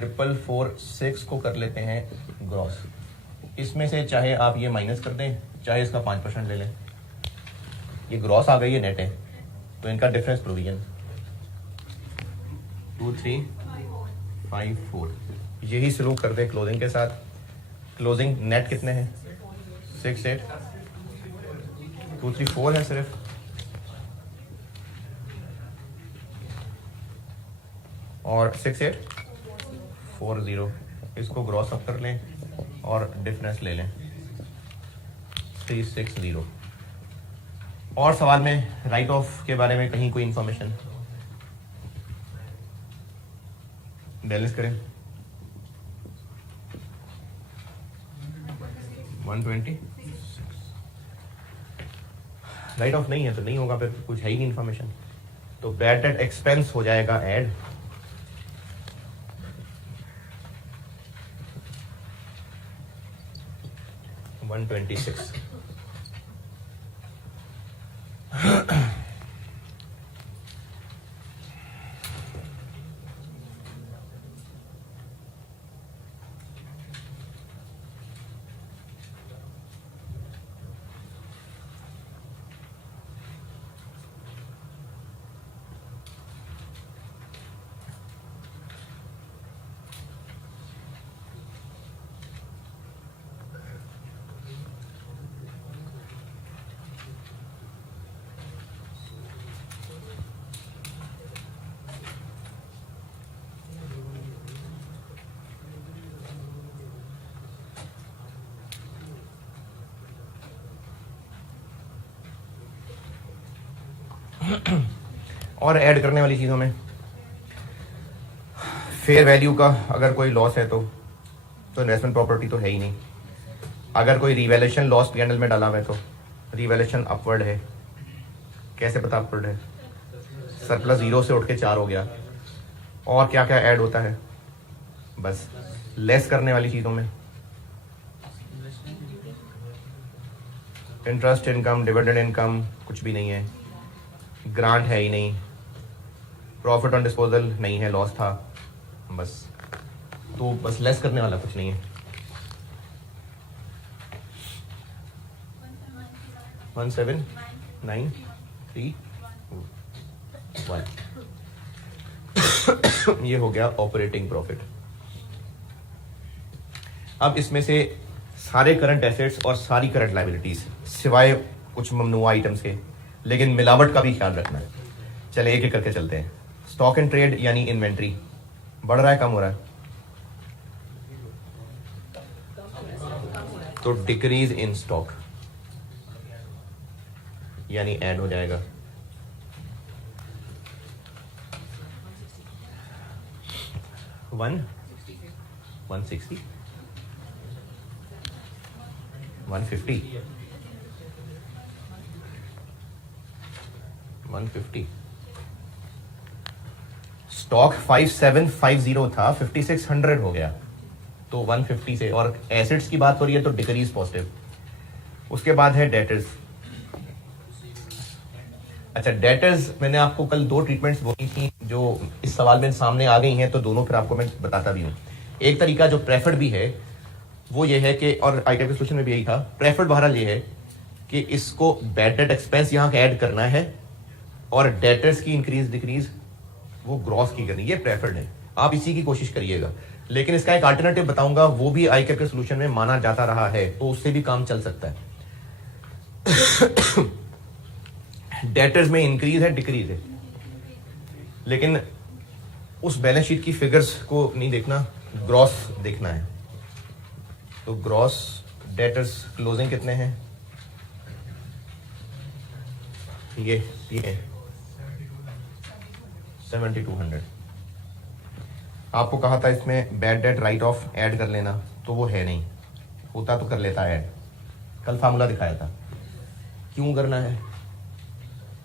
446 को कर लेते हैं ग्रॉस। इसमें से चाहे आप ये माइनस कर दें, चाहे इसका 5% ले लें, ये ग्रॉस आ गई, ये नेट है, तो इनका डिफरेंस प्रोविजन 2354। यही सलूक कर दे क्लोजिंग के साथ। क्लोजिंग नेट कितने हैं? 68, 234 है सिर्फ, और 6840। इसको ग्रॉस अप कर लें और डिफरेंस ले लें 360। और सवाल में राइट ऑफ के बारे में कहीं कोई इंफॉर्मेशन? बैलेंस करें 120। राइट ऑफ नहीं है तो नहीं होगा, फिर कुछ है ही नहीं इंफॉर्मेशन। तो बैड डेट एक्सपेंस हो जाएगा ऐड, $126। और ऐड करने वाली चीज़ों में फेयर वैल्यू का अगर कोई लॉस है तो इन्वेस्टमेंट प्रॉपर्टी तो है ही नहीं। अगर कोई रिवैल्यूएशन लॉस पीएनएल में डाला हुआ है तो रिवैल्यूएशन अपवर्ड है। कैसे पता अपवर्ड है? सरप्लस 0 से उठ के 4 हो गया। और क्या क्या ऐड होता है? बस लेस करने वाली चीज़ों में इंटरेस्ट इनकम, डिविडेंड इनकम कुछ भी नहीं है, ग्रांट है ही नहीं, प्रॉफिट ऑन डिस्पोजल नहीं है, लॉस था, बस। तो बस लेस करने वाला कुछ नहीं है। 1793 1 ये हो गया ऑपरेटिंग प्रॉफिट। अब इसमें से सारे करंट एसेट्स और सारी करंट लायबिलिटीज सिवाय कुछ ममनुआ आइटम्स के, लेकिन मिलावट का भी ख्याल रखना है। चले एक एक करके चलते हैं। स्टॉक एंड ट्रेड यानी इन्वेंट्री बढ़ रहा है कम हो रहा है? तो डिक्रीज इन स्टॉक यानी ऐड हो जाएगा। वन 160 150 150 स्टॉक 5750 था, 5600 हो गया, तो 150 से। और एसेट्स की बात हो रही है तो डिक्रीज पॉजिटिव। उसके बाद है डेटर्स। अच्छा, डेटर्स मैंने आपको कल 2 ट्रीटमेंट्स बोली थी जो इस सवाल में सामने आ गई हैं, तो दोनों फिर आपको मैं बताता भी हूँ। एक तरीका जो प्रेफर्ड भी है वो ये है कि, और आइटम के सोल्यूशन में भी यही था, प्रेफर्ड बहरहाल ये है कि इसको बैड डेट एक्सपेंस यहाँ ऐड करना है और डेटर्स की इंक्रीज डिक्रीज वो ग्रॉस की करनी, ये प्रेफर्ड है। आप इसी की कोशिश करिएगा। लेकिन इसका एक अल्टरनेटिव बताऊंगा, वो भी आई के सोल्यूशन में माना जाता रहा है, तो उससे भी काम चल सकता है। डेटर्स में इंक्रीज है डिक्रीज है, लेकिन उस बैलेंस शीट की फिगर्स को नहीं देखना, ग्रॉस देखना है। तो ग्रॉस डेटर्स क्लोजिंग कितने हैं? ये 7200। आपको कहा था इसमें bad debt right of add कर लेना, तो वो है नहीं, होता तो कर लेता ऐड। कल फार्मूला दिखाया था। क्यों करना है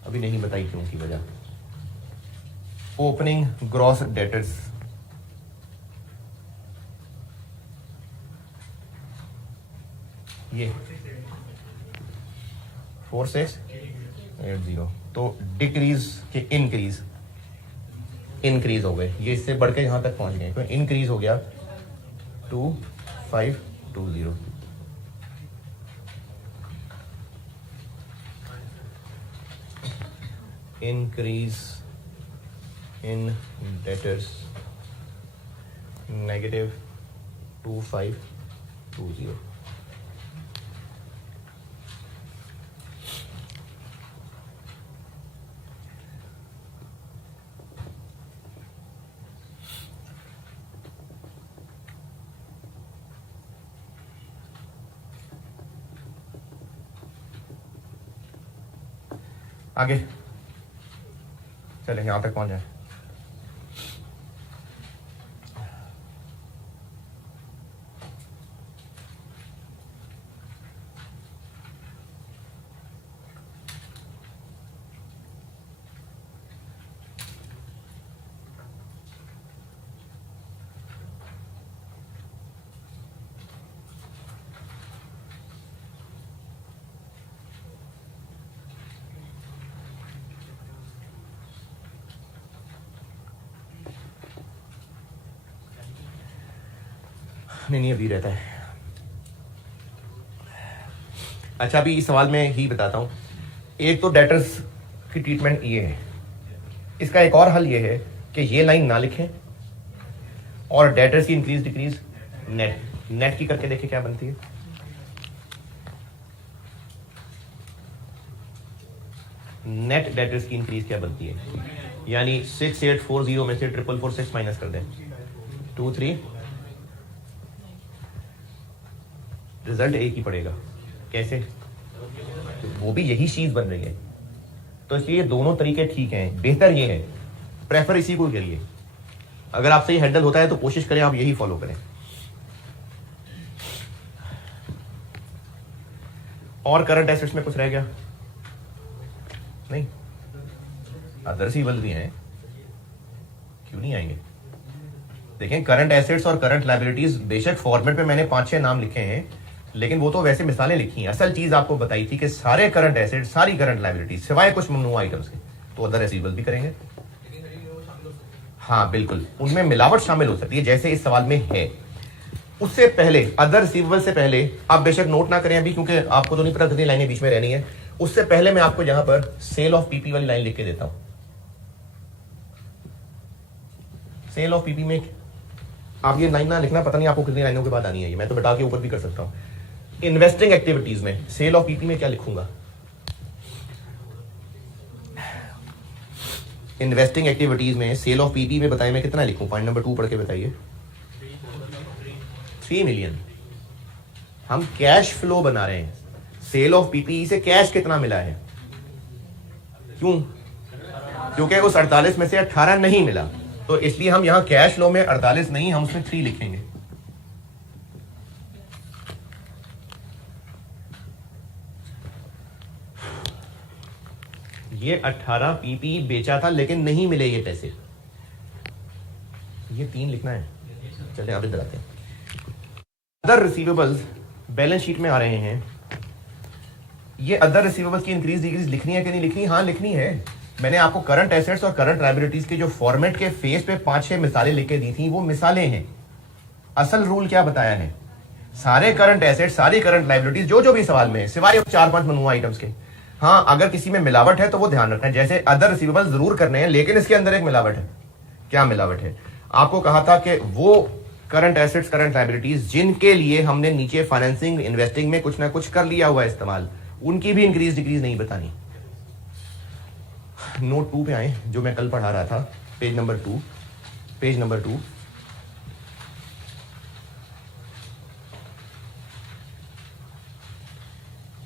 अभी नहीं बताई, क्यों की वजह। ओपनिंग ग्रॉस डेटर्स, ये 4680, तो डिक्रीज के इंक्रीज हो गए, ये इससे बढ़ के यहां तक पहुंच गए, तो इंक्रीज हो गया 2520। Increase in debtors -2520। आगे चले, यहां तक पहुंच जाए। नहीं अभी रहता है। अच्छा, अभी इस सवाल में ही बताता हूं। एक तो डेटर्स की ट्रीटमेंट ये है, इसका एक और हल ये है कि ये लाइन ना लिखें और डेटर्स की इंक्रीज डिक्रीज नेट की करके देखें क्या बनती है। नेट डेटर्स की इंक्रीज क्या बनती है, यानी 6840 में से 4446 माइनस कर दें, 23, रिजल्ट एक ही पड़ेगा। कैसे? तो वो भी यही चीज बन रही है, तो इसलिए दोनों तरीके ठीक हैं, बेहतर ये है, प्रेफर इसी को करिए। अगर आपसे ये हैंडल होता है तो कोशिश करें आप यही फॉलो करें। और करंट एसेट्स में कुछ रह गया? नहीं, अदर रिसीवेबल भी हैं, क्यों नहीं आएंगे? देखें, करंट एसेट्स और करंट लायबिलिटीज बेशक फॉर्मेट पे मैंने 5-6 नाम लिखे हैं, लेकिन वो तो वैसे मिसालें लिखी हैं। असल चीज आपको बताई थी कि सारे करंट एसेट्स, सारी करंट लायबिलिटीज सिवाय कुछ ममनूआ आइटम्स के, तो अदर रिसीवेबल भी करेंगे। हाँ बिल्कुल, उनमें मिलावट शामिल हो सकती है जैसे इस सवाल में है। उससे पहले, अदर रिसीवेबल से पहले, आप बेशक नोट ना करें अभी क्योंकि आपको तो नहीं पता कितनी लाइनें बीच में रहनी है। उससे पहले मैं आपको यहां पर सेल ऑफ पीपी वाली लाइन लिख के देता हूं। सेल ऑफ पीपी में आप ये लाइन ना लिखना, पता नहीं आपको कितनी लाइनों के बाद आनी है, ये मैं तो बता के ऊपर भी कर सकता हूं। इन्वेस्टिंग एक्टिविटीज में सेल ऑफ पीपी में क्या लिखूंगा? इन्वेस्टिंग एक्टिविटीज में सेल ऑफ पीपी में बताइए मैं कितना लिखूं? पॉइंट नंबर 2 पढ़ के बताइए। 3 मिलियन। हम कैश फ्लो बना रहे हैं, सेल ऑफ पीपी से कैश कितना मिला है? क्यों? क्योंकि उस 48 में से 18 नहीं मिला, तो इसलिए हम यहां कैश फ्लो में 48 नहीं, हम उसमें 3 लिखेंगे। ये 18 पीपी बेचा था लेकिन नहीं मिले ये पैसे, ये 3 लिखना है। चलिए आगे दिखाते हैं। अदर रिसीवेबल्स बैलेंस शीट में आ रहे हैं। ये अदर रिसीवेबल्स की इंक्रीज डिक्रीज लिखनी है कि नहीं लिखनी? हाँ लिखनी है। मैंने आपको करंट एसेट्स और करंट लायबिलिटीज के जो फॉर्मेट के फेस पे 5-6 मिसालें लिख के दी थी, वो मिसालें हैं। असल रूल क्या बताया है? सारे करंट एसेट्स, सारी करंट लायबिलिटीज जो जो भी सवाल में है, सिवाय 4-5 ममनूआ आइटम्स के। हाँ, अगर किसी में मिलावट है तो वो ध्यान रखना है। जैसे अदर रिसीवेबल जरूर करने हैं, लेकिन इसके अंदर एक मिलावट है। क्या मिलावट है? आपको कहा था कि वो करंट एसेट्स, करंट लायबिलिटीज जिनके लिए हमने नीचे फाइनेंसिंग, इन्वेस्टिंग में कुछ ना कुछ कर लिया हुआ है इस्तेमाल, उनकी भी इंक्रीज डिक्रीज नहीं बतानी। नोट 2 पे आए, जो मैं कल पढ़ा रहा था, page number 2। Page number 2,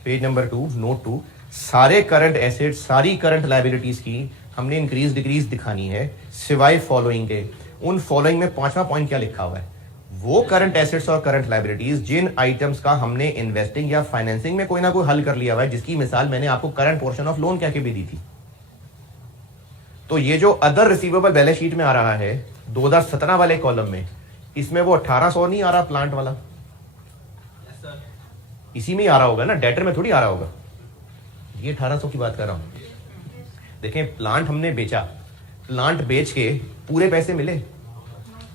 page number 2, note 2। सारे करंट एसेट्स, सारी करंट लायबिलिटीज की हमने इंक्रीज डिक्रीज दिखानी है सिवाय फॉलोइंग के। उन फॉलोइंग में 5वां पॉइंट क्या लिखा हुआ है? वो करंट एसेट्स और करंट लायबिलिटीज जिन आइटम्स का हमने इन्वेस्टिंग या फाइनेंसिंग में कोई ना कोई हल कर लिया हुआ है, जिसकी मिसाल मैंने आपको करंट पोर्शन ऑफ लोन कह के भी दी थी। तो ये जो अदर रिसीवेबल बैलेंस शीट में आ रहा है 2017 वाले कॉलम में, इसमें वो 1800 नहीं आ रहा प्लांट वाला? इसी में ही आ रहा होगा ना, डेटर में थोड़ी आ रहा होगा। ये 1800 की बात कर रहा हूं। देखें, प्लांट हमने बेचा, प्लांट बेच के पूरे पैसे मिले,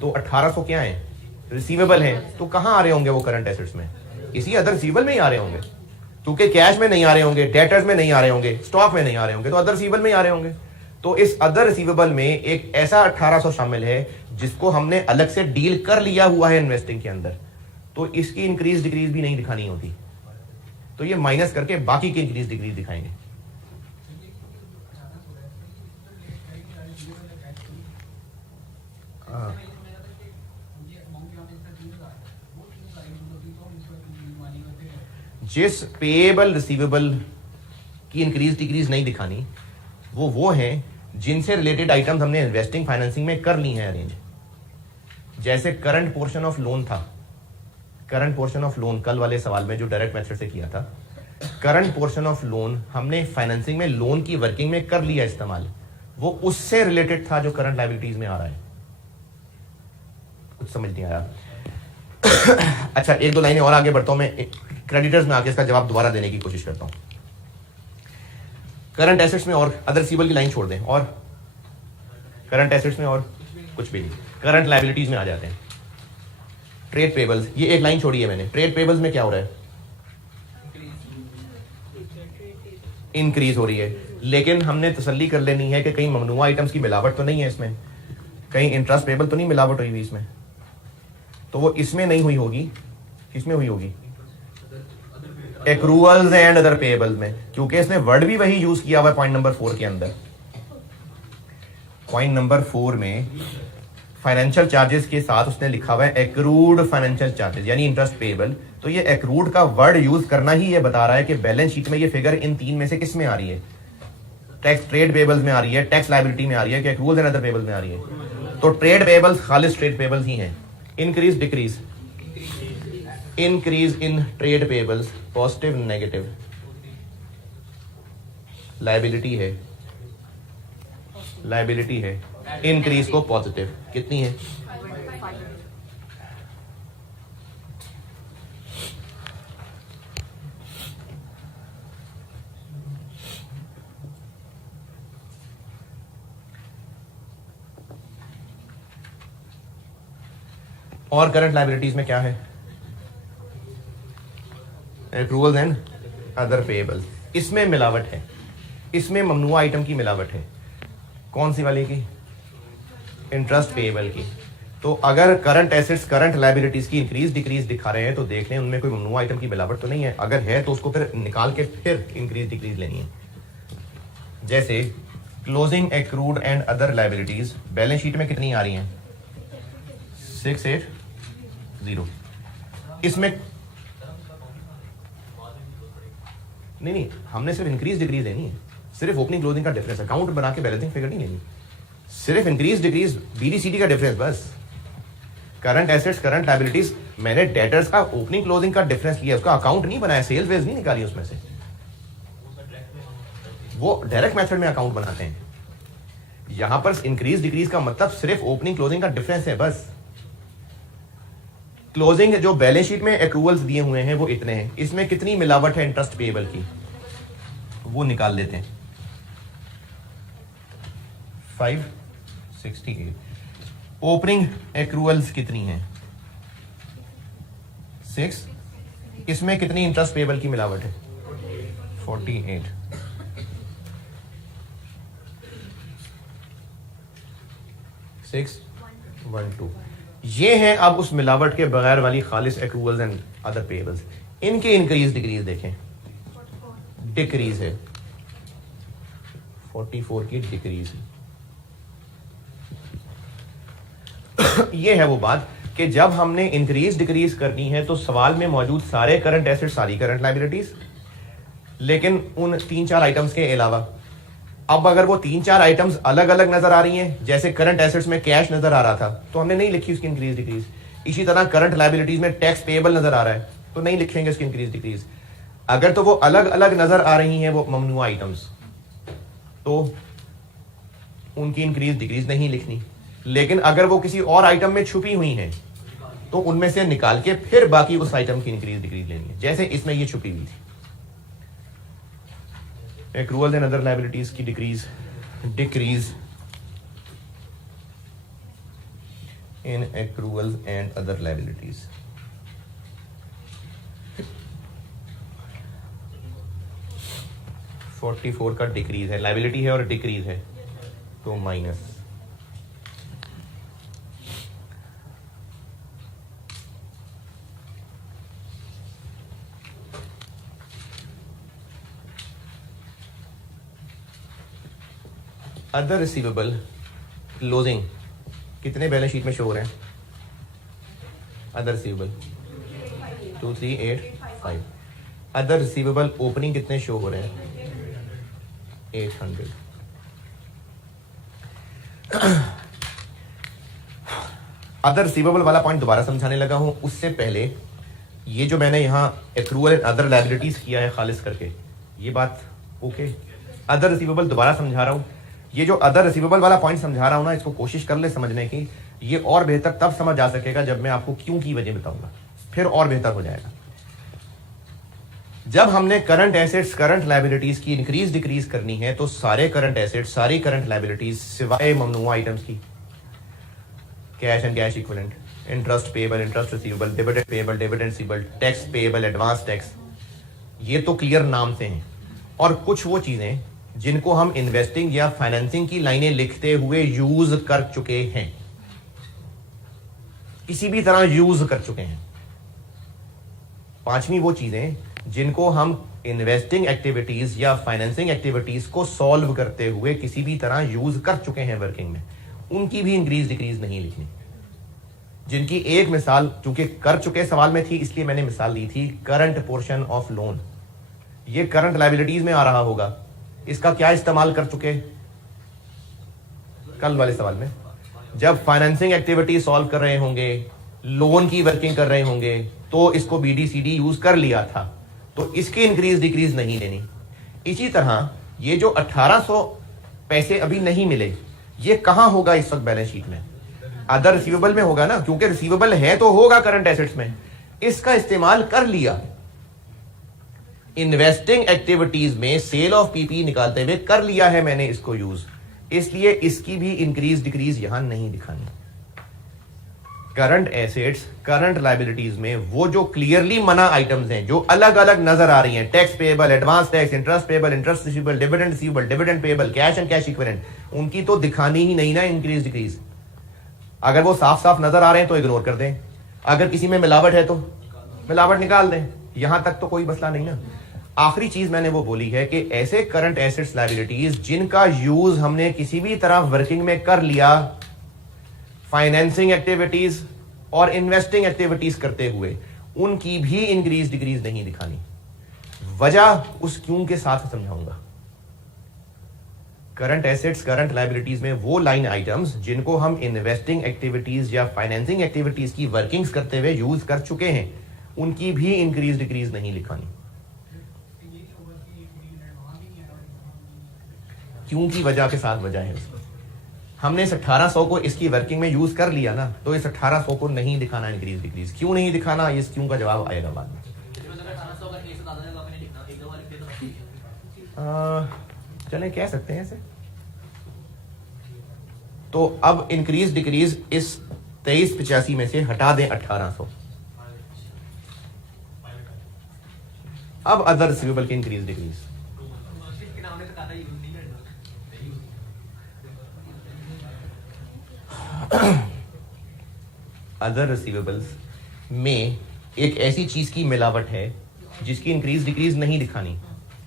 तो 1800 क्या है? रिसीवेबल है। तो कहां आ रहे होंगे वो करंट एसेट्स में? इसी अदर रिसीवेबल में ही आ रहे होंगे, क्योंकि कैश में नहीं आ रहे होंगे, डेटर्स में नहीं आ रहे होंगे, स्टॉक में नहीं आ रहे होंगे, तो अदर रिसीवेबल में ही आ रहे होंगे। तो इस अदर रिसीवेबल में एक ऐसा 1800 शामिल है जिसको हमने अलग से डील कर लिया हुआ है इन्वेस्टिंग के अंदर, तो इसकी इंक्रीज डिक्रीज भी नहीं दिखानी होती। तो ये माइनस करके बाकी की इंक्रीज डिक्रीज दिखाएंगे। जिस पेएबल रिसीवेबल की इंक्रीज डिक्रीज नहीं दिखानी, वो हैं जिनसे रिलेटेड आइटम्स हमने इन्वेस्टिंग फाइनेंसिंग में कर ली हैं अरेंज। जैसे करंट पोर्शन ऑफ लोन था, करंट पोर्शन ऑफ लोन कल वाले सवाल में जो डायरेक्ट मेथड से किया था, करंट पोर्शन ऑफ लोन हमने फाइनेंसिंग में लोन की वर्किंग में कर लिया इस्तेमाल, वो उससे रिलेटेड था जो करंट लायबिलिटीज में आ रहा है। कुछ समझ नहीं आया? अच्छा, 1-2 लाइनें और आगे बढ़ता हूं मैं, क्रेडिटर्स में आके इसका जवाब दोबारा देने की कोशिश करता हूं। करंट एसेट्स में और अदर रिसीवेबल की लाइन छोड़ दें, और करंट एसेट्स में और कुछ भी नहीं, करंट लायबिलिटीज में आ जाते हैं। ट्रेड पेबल्स, ये एक लाइन छोड़ी है मैंने। ट्रेड पेबल्स में क्या हो रहा है? इंक्रीज हो रही है, लेकिन हमने तसल्ली कर लेनी है कि कहीं ममनूआ आइटम्स की मिलावट तो नहीं है इसमें, कहीं इंटरेस्ट पेबल तो नहीं मिलावट हुई हुई इसमें, तो वो इसमें नहीं हुई होगी। किसमें हुई होगी? एक्रूअल्स एंड अदर पेएबल्स में, क्योंकि इसने वर्ड भी वही यूज किया हुआ है पॉइंट नंबर 4 के अंदर। पॉइंट नंबर 4 में फाइनेंशियल चार्जेस के साथ उसने लिखा हुआ है एक्रूड फाइनेंशियल चार्जेस, यानी इंटरेस्ट पेएबल। तो ये एक्रूड का वर्ड यूज करना ही ये बता रहा है कि बैलेंस शीट में ये फिगर इन 3 में से किस में आ रही है? टैक्स ट्रेड पेबल्स में आ रही है, टैक्स लायबिलिटी में आ रही है, कि एक्रूवल्स एंड अदर पेबल्स में आ रही है? तो ट्रेड पेबल्स खालिस ट्रेड पेबल्स ही हैं। Increase decrease, increase in trade payables positive negative, liability है, लायबिलिटी है, इंक्रीज को पॉजिटिव कितनी है? और करंट लायबिलिटीज में क्या है? एक्रूवल्स एंड अदर पेएबल्स। इसमें मिलावट है, इसमें ममनुआ आइटम की मिलावट है। कौन सी वाली की? इंटरेस्ट पेएबल की। तो अगर करंट एसेट्स करंट लायबिलिटीज की इंक्रीज डिक्रीज दिखा रहे हैं तो देख लें उनमें कोई ममनुआ आइटम की मिलावट तो नहीं है। अगर है तो उसको फिर निकाल के फिर इंक्रीज डिक्रीज लेनी है। जैसे closing accrued and other liabilities balance sheet में कितनी आ रही हैं? 680। इसमें नहीं, हमने सिर्फ इंक्रीज डिक्रीज लेनी है, सिर्फ ओपनिंग क्लोजिंग का डिफरेंस, अकाउंट बना के बैलेंसिंग फिगर नहीं लेनी, सिर्फ इंक्रीज डिक्रीज बीडीसीडी का डिफरेंस बस। करंट एसेट्स करंट लायबिलिटीज, मैंने डेटर्स का ओपनिंग क्लोजिंग का डिफरेंस लिया, उसका अकाउंट नहीं बनाया, सेल्स वेज नहीं निकाली उसमें से, वो डायरेक्ट मेथड में अकाउंट बनाते हैं। यहां पर इंक्रीज डिक्रीज का मतलब सिर्फ ओपनिंग क्लोजिंग का डिफरेंस है बस। क्लोजिंग जो बैलेंस शीट में एक्रूवल्स दिए हुए हैं वो इतने हैं, इसमें कितनी मिलावट है इंटरेस्ट पेएबल की वो निकाल लेते हैं। 568। ओपनिंग एक्रूवल्स कितनी हैं? 6। इसमें कितनी इंटरेस्ट पेएबल की मिलावट है? 48। सिक्स 1 2। ये हैं अब उस मिलावट के बगैर वाली खालिस एक्रूवल्स एंड अदर पेएबल्स। इनके इंक्रीज डिक्रीज देखें, डिक्रीज है 44 की डिक्रीज। ये है वो बात कि जब हमने इंक्रीज डिक्रीज करनी है तो सवाल में मौजूद सारे करंट एसेट सारी करंट लायबिलिटीज, लेकिन उन 3-4 आइटम्स के अलावा। अब अगर वो 3-4 आइटम्स अलग अलग नजर आ रही हैं, जैसे करंट एसेट्स में कैश नजर आ रहा था तो हमने नहीं लिखी उसकी इंक्रीज डिक्रीज। इसी तरह करंट लायबिलिटीज में टैक्स पेएबल नजर आ रहा है तो नहीं लिखेंगे उसकी इंक्रीज डिक्रीज। अगर तो वो अलग अलग नजर आ रही हैं वो ममनुआ आइटम्स, तो उनकी इंक्रीज डिक्रीज नहीं लिखनी। लेकिन अगर वो किसी और आइटम में छुपी हुई हैं तो उनमें से निकाल के फिर बाकी उस आइटम की इंक्रीज डिक्रीज लेनी है। जैसे इसमें ये छुपी हुई थी, एक्रूवल्स एंड अदर लायबिलिटीज की decrease in accruals and other liabilities. $44 का डिक्रीज है, लायबिलिटी है और डिक्रीज है तो माइनस। अदर रिसीवेबल क्लोजिंग कितने बैलेंस शीट में शो हो रहे हैं? Other receivable 2385। Other receivable opening कितने शो हो रहे हैं? 800। अदर रिसीवेबल वाला पॉइंट दोबारा समझाने लगा हूं, उससे पहले ये जो मैंने यहां एक्रूवल एंड अदर लायबिलिटीज किया है खालिस करके, ये बात ओके। अदर रिसीवेबल दोबारा समझा रहा हूं। ये जो अदर रिसीवेबल वाला पॉइंट समझा रहा हूं ना, इसको कोशिश कर ले समझने की। ये और बेहतर तब समझ आ सकेगा जब मैं आपको क्यों की वजह बताऊंगा, फिर और बेहतर हो जाएगा। जब हमने करंट एसेट्स करंट लायबिलिटीज की इंक्रीज डिक्रीज करनी है तो सारे करंट एसेट्स सारी करंट लायबिलिटीज सिवाय ममनुआ आइटम्स की, cash and cash equivalent, interest payable, interest receivable, dividend payable, dividend receivable, tax payable, advance tax, ये तो क्लियर नाम से हैं। और कुछ वो चीजें जिनको हम इन्वेस्टिंग या फाइनेंसिंग की लाइनें लिखते हुए यूज कर चुके हैं, किसी भी तरह यूज कर चुके हैं। 5वीं वो चीजें जिनको हम इन्वेस्टिंग एक्टिविटीज या फाइनेंसिंग एक्टिविटीज को सॉल्व करते हुए किसी भी तरह यूज कर चुके हैं वर्किंग में, उनकी भी इंक्रीज डिक्रीज नहीं लिखनी। जिनकी एक मिसाल चूंकि कर चुके सवाल में थी इसलिए मैंने मिसाल दी थी, करंट पोर्शन ऑफ लोन, ये करंट लायबिलिटीज में आ रहा होगा, इसका क्या इस्तेमाल कर चुके कल वाले सवाल में? जब फाइनेंसिंग एक्टिविटी सॉल्व कर रहे होंगे, लोन की वर्किंग कर रहे होंगे, तो इसको BD/CD यूज कर लिया था, तो इसकी इंक्रीज डिक्रीज नहीं लेनी। इसी तरह ये जो 1800 पैसे अभी नहीं मिले, ये कहां होगा इस वक्त बैलेंस शीट में? अदर रिसीवेबल में होगा ना, क्योंकि रिसीवेबल है तो होगा करंट एसेट्स में। इसका इस्तेमाल कर लिया इन्वेस्टिंग एक्टिविटीज में, सेल ऑफ पीपी निकालते हुए कर लिया है मैंने इसको यूज, इसलिए इसकी भी इंक्रीज डिक्रीज यहां नहीं दिखानी। करंट एसेट्स, करंट लायबिलिटीज में वो जो क्लियरली मना आइटम्स हैं, जो अलग अलग नजर आ रही हैं, tax payable, advance tax, interest payable, interest receivable, dividend receivable, dividend payable, cash and cash equivalent, उनकी तो दिखानी ही नहीं ना इंक्रीज डिक्रीज। अगर वो साफ साफ नजर आ रहे हैं तो इग्नोर कर दें, अगर किसी में मिलावट है तो मिलावट निकाल दें, यहां तक तो कोई मसला नहीं ना। आखिरी चीज मैंने वो बोली है कि ऐसे करंट एसेट्स लायबिलिटीज जिनका यूज हमने किसी भी तरह वर्किंग में कर लिया, फाइनेंसिंग एक्टिविटीज और इन्वेस्टिंग एक्टिविटीज करते हुए, उनकी भी इंक्रीज डिक्रीज नहीं दिखानी। वजह उस क्यों के साथ समझाऊंगा। करंट एसेट्स, करंट लायबिलिटीज में वो लाइन आइटम्स जिनको हम इन्वेस्टिंग एक्टिविटीज या फाइनेंसिंग एक्टिविटीज की वर्किंग्स करते हुए यूज कर चुके हैं, उनकी भी इंक्रीज डिक्रीज नहीं लिखानी। क्यों की वजह के साथ वजह है उसकी। हमने इस 1800 को इसकी वर्किंग में यूज कर लिया ना, तो इस 1800 को नहीं दिखाना इंक्रीज डिक्रीज। क्यों नहीं दिखाना, इस क्यों का जवाब आएगा बाद में। चलें कह सकते हैं ऐसे। तो अब इंक्रीज डिक्रीज इस 2385 में से हटा दें 1800। अब अदर रिसीवेबल की इंक्रीज डिक्रीज, अदर रिसीवेबल्स में एक ऐसी चीज की मिलावट है जिसकी इंक्रीज डिक्रीज नहीं दिखानी,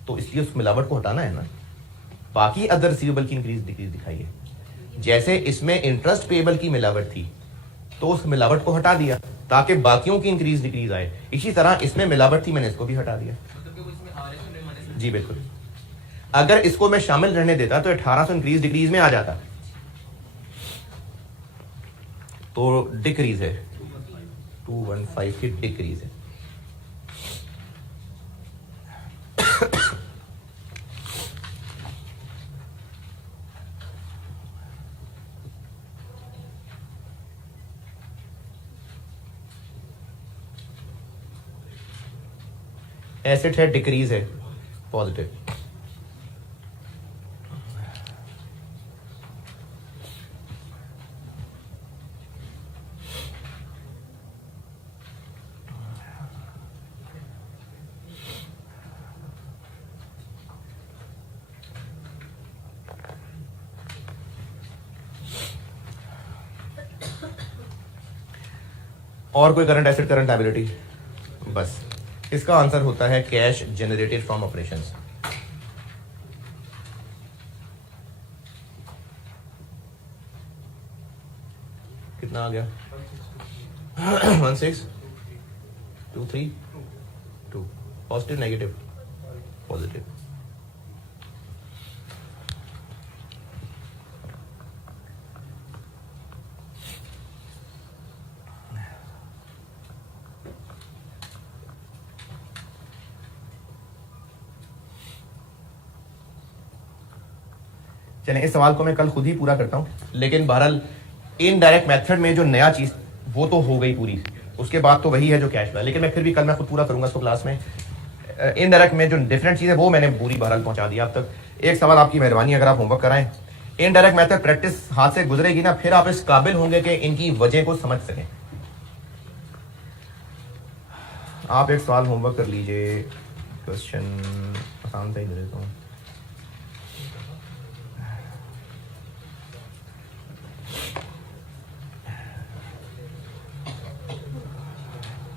तो इसलिए उस मिलावट को हटाना है ना। बाकी अदर रिसीवेबल की इंक्रीज डिक्रीज दिखाइए। जैसे इसमें इंटरेस्ट पेएबल की मिलावट थी, तो उस मिलावट को हटा दिया ताकि बाकियों की इंक्रीज डिक्रीज आए। इसी तरह इसमें मिलावट थी, मैंने इसको भी हटा दिया। जी बिल्कुल, अगर इसको मैं शामिल रहने देता तो 1800 इंक्रीज डिक्रीज में आ जाता, तो डिक्रीज है 215 की डिक्रीज है। एसेट है डिक्रीज है पॉजिटिव। और कोई करंट एसेट, करंट लायबिलिटी? बस इसका आंसर होता है कैश जनरेटेड फ्रॉम ऑपरेशंस। कितना आ गया? 1623 पॉजिटिव नेगेटिव पॉजिटिव। चलें इस सवाल को मैं कल खुद ही पूरा करता हूं, लेकिन बहरहाल इनडायरेक्ट मेथड में जो नया चीज वो तो हो गई पूरी, उसके बाद तो वही है जो कैश फ्लो, लेकिन मैं फिर भी कल मैं खुद पूरा करूंगा इसको क्लास में। इनडायरेक्ट में जो डिफरेंट चीज है वो मैंने पूरी बहरहाल पहुंचा दिया अब तक। एक सवाल आपकी मेहरबानी, अगर आप होमवर्क कराएं, इनडायरेक्ट मेथड प्रैक्टिस हाथ से गुजरेगी ना, फिर आप इस काबिल होंगे कि इनकी वजह को समझ सकें। आप एक सवाल होमवर्क कर लीजिए, क्वेश्चन आसान से ही दे देता हूँ।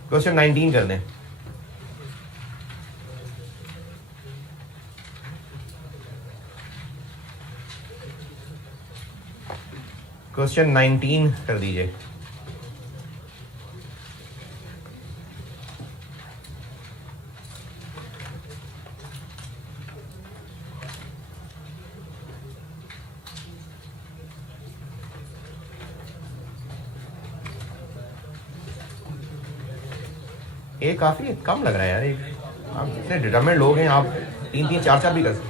क्वेश्चन 19 कर दें। क्वेश्चन 19 कर दीजिए। एक काफी कम लग रहा है यार, एक आप इतने डिटरमेंट लोग हैं, आप 3-3 4-4 भी कर सकते।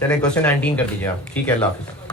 चले क्वेश्चन 19 कर दीजिए आप। ठीक है, अल्लाह हाफिज़।